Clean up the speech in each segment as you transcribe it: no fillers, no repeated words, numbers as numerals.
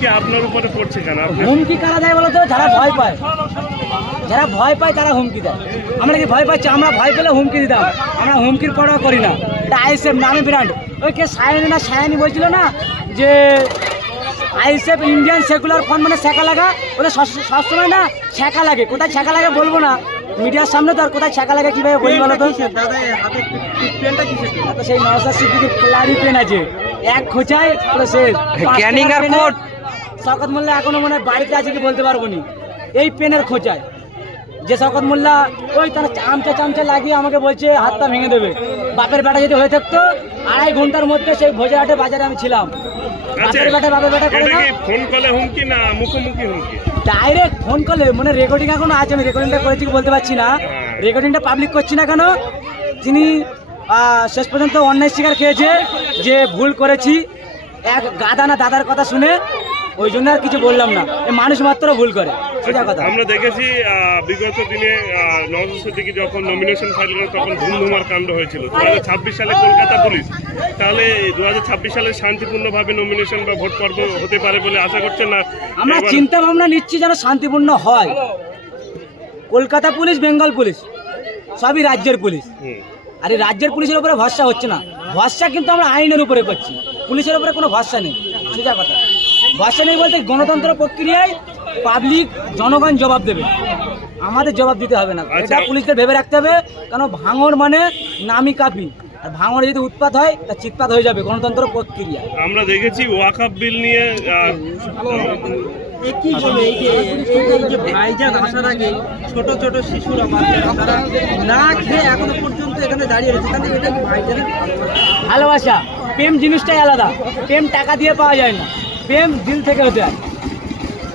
কি আপনার উপরে পড়ছে কেন? হুমকি কারা দেয় বলো তো? যারা ভয় পায়, যারা ভয় পায় তারা হুমকি দেয়। আমরা কি ভয় পাচ্ছি? আমরা ভয় পেলে হুমকি দিতাম, আমরা হুমকির পরোয়া করি না। এটা আইএসএফ নামে ব্র্যান্ড। ওই কে সায়ানি বলছিল না যে আইএসএফ ইন্ডিয়ান সেকুলার ফ্রন্ট মানে ছ্যাঁকা লাগা, ওদের সবসময় না ছ্যাঁকা লাগে। কোথায় ছ্যাঁকা লাগে বলবো না মিডিয়ার সামনে, তো আর কোথায় ছ্যাঁকা লাগে কীভাবে বলি বলো তো? সেই নওশাদ সিদ্দিকীর ফ্লারি পেন আছে, এক খোঁচায় পুরো শেষ। ক্যানিং আর কোট শওকত মোল্লা এখনো মনে হয় বাড়িতে আছে কি বলতে পারবো নি, এই পেনের খোঁচায়। যে শওকত মোল্লা ওই তার চামচা লাগিয়ে আমাকে বলছে হাতটা ভেঙে দেবে। বাপের বেটা যদি হয়ে থাকতো 2.5 ঘন্টার মধ্যে সেই ভোজেরহাটে বাজারে আমি ছিলাম। বাপের বেটা করে না, ফোন কলে হুমকি না মুখোমুখি হুমকি? ডাইরেক্ট ফোন কলে, মানে রেকর্ডিং এখনো আছে, আমি রেকর্ডিংটা করেছি কি বলতে পারছি না। রেকর্ডিংটা পাবলিক করছি না কেন, তিনি শেষ পর্যন্ত অন্যায় স্বীকার খেয়েছে যে ভুল করেছি, এক গাদা না দাদার কথা শুনে, ওই জন্য আর কিছু বললাম না। মানুষ মাত্র ভুল করে, সোজা কথা। আমরা দেখেছি বিগত দিনে নওশাদ সিদ্দিকী যখন নমিনেশন ফাইল করে তখন ধুমধুমার কাণ্ড হয়েছিল 2026 সালে কলকাতা পুলিশ। তাহলে 2026 সালে শান্তিপূর্ণভাবে নমিনেশন বা ভোট পর্ব হতে পারে বলে আশা করছেন না? আমরা চিন্তা ভাবনা নিচ্ছি যেন শান্তিপূর্ণ হয়। কলকাতা পুলিশ, বেঙ্গল পুলিশ সবই রাজ্যের পুলিশ, আর এই রাজ্যের পুলিশের উপরে ভরসা হচ্ছে না। ভরসা কিন্তু আমরা আইনের উপরে করছি, পুলিশের উপরে কোনো ভরসা নেই, সোজা কথা। ভরসা নেই বলতে গণতন্ত্র প্রক্রিয়ায় পাবলিক জনগণ জবাব দেবে, আমাদের জবাব দিতে হবে না। এটা পুলিশদের ভেবে রাখতে হবে, কারণ ভাঙড় মানে নামি কাপি, আর ভাঙড়ে যদি উৎপাত হয় তা চিৎপাত হয়ে যাবে গণতন্ত্র প্রক্রিয়া। আমরা দেখেছি ওয়াকফ বিল নিয়ে ছোট ছোট শিশুরা বাচ্চারা না খেয়ে এখনো পর্যন্ত এখানে দাঁড়িয়ে রয়েছে, তাহলে এটা কি ভাইজানের ভালোবাসা? প্রেম জিনিসটাই আলাদা, প্রেম টাকা দিয়ে পাওয়া যায় না, প্রেম দিল থেকে হতে হয়।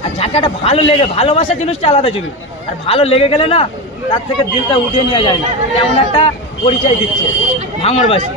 আর যাকে একটা ভালো লেগে, ভালোবাসা জিনিসটা আলাদা জিনিস, আর ভালো লেগে গেলে না তার থেকে দিলটা উঠিয়ে নেওয়া যায় না, তেমন একটা পরিচয় দিচ্ছে ভাঙড়বাসী।